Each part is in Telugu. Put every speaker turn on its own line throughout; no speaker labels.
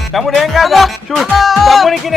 తమ్ముడు ఏం కాదా చూడు తమ్మునికి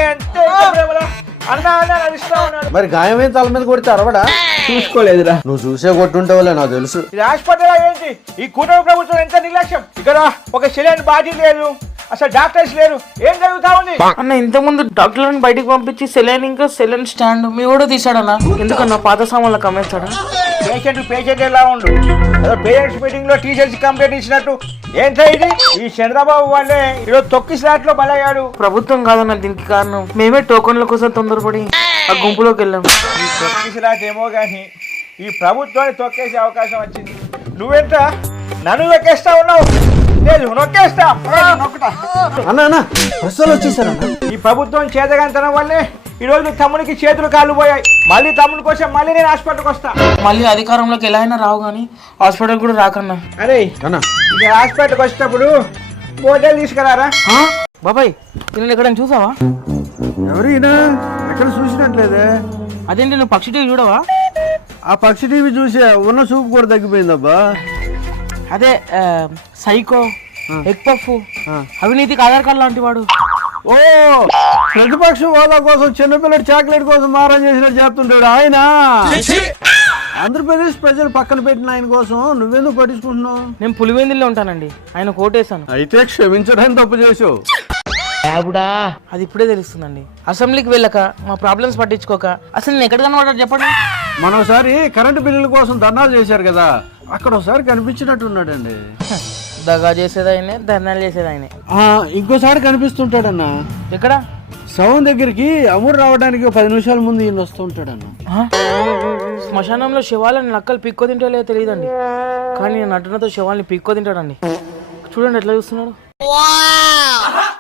మరి గాయమైన తల మీద కొడితే అరవడా?
చూసుకోలేదురా.
నువ్వు చూసే కొట్టుంటావులే నాకు తెలుసు.
ఇది హాస్పిటల్ ఏంటి ఈ కూటమి ప్రభుత్వం ఎంత నిర్లక్ష్యం. ఇక్కడ ఒక సెలైన్ బాడీ లేదు, అసలు డాక్టర్స్ లేరు, ఏం జరుగుతా ఉంది
అన్న? ఇంత ముందు డాక్టర్లను బయటికి పంపించి సెలైన్ ఇంకా సెలైన్ స్టాండ్ మీ కూడా తీసాడన్నా. ఎందుకన్నా పాత సామాన్లకు అమ్మేస్తాడా?
పేషెంట్ ఎలా ఉండు పేరెంట్స్ మీటింగ్ లో టీచర్స్ కంప్లైంట్ ఇచ్చినట్టు ఏంటో ఇది. ఈ చంద్రబాబు వాళ్ళే ఈరోజు తొక్కి స్లాట్ లో బలయ్యాడు.
ప్రభుత్వం కాదన్న దీనికి కారణం, మేమే టోకన్ల కోసం తొందరపడి ఆ గుంపులోకి వెళ్ళాం.
ఈ తొక్కి స్లాట్ ఏమో గానీ ఈ ప్రభుత్వాన్ని తొక్కేసే అవకాశం వచ్చింది. నువ్వెంత నన్ను నొక్కేస్తా ఉన్నావు? లేదు నొక్కేస్తా నొక్కుతా.
అన్న ప్రశ్నలు వచ్చేసారన్న.
ఈ ప్రభుత్వం చేతగాంతనం వల్లే ఈ రోజు తమ్మునికి చేతులు కాళ్ళు పోయాయి. మళ్ళీ తమ్ముని కోసం మళ్ళీ నేను హాస్పిటల్కి వస్తా.
మళ్ళీ అధికారంలోకి ఎలా అయినా రావు కానీ హాస్పిటల్ కూడా రాకన్నా.
అరే ఇక హాస్పిటల్కి వచ్చేటప్పుడు బోటల్ తీసుకురారా.
బాబాయ్ నేను ఎక్కడ చూసావా?
ఎవరైనా ఎక్కడ చూసినట్లేదే.
అదేంటి నువ్వు పక్షి టీవీ చూడవా?
ఆ పక్షి టీవీ చూసే ఉన్న చూపు కూడా తగ్గిపోయిందబ్బా.
అదే సైకో ఎగ్ పఫ్ అవినీతికి ఆధార్ కార్డు లాంటి వాడు.
ఓ ప్రతిపక్ష హోదా కోసం చిన్నపిల్లడి చాక్లెట్ కోసం మారం చేసినట్టు చెప్తుంటాడు ఆయన. ఆంధ్రప్రదేశ్ ప్రజలు పక్కన పెట్టిన ఆయన కోసం నువ్వెందుకు పట్టించుకుంటున్నావు?
నేను పులివెందుల్లో ఉంటానండి, ఆయన కోటేశాను.
అయితే క్షమించడానికి తప్పు చేసావు.
అది ఇప్పుడే తెలుస్తుందండి. అసెంబ్లీకి వెళ్ళక మా ప్రాబ్లమ్స్ పట్టించుకోక అసలు నేను ఎక్కడ కనబడ్డా చెప్పండి.
మనోసారి కరెంటు బిల్లుల కోసం ధర్నాలు చేశారు కదా, అక్కడ ఒకసారి కనిపించినట్టు ఉన్నాడండి.
దగా చేసేది ఆయనే, ధర్నాలు చేసేది ఆయనే.
ఇంకోసారి కనిపిస్తుంటాడన్నా.
ఎక్కడ?
సౌండ్ దగ్గరికి అమూరు రావడానికి 10 నిమిషాల ముందు ఈయన వస్తూ ఉంటాడన్న.
శ్మశానంలో శవాలని నక్కలు పిక్కో తింటో లేదో తెలియదండి, కానీ నటనతో శవాల్ని పిక్కో తింటాడండి. చూడండి ఎట్లా చూస్తున్నాడు.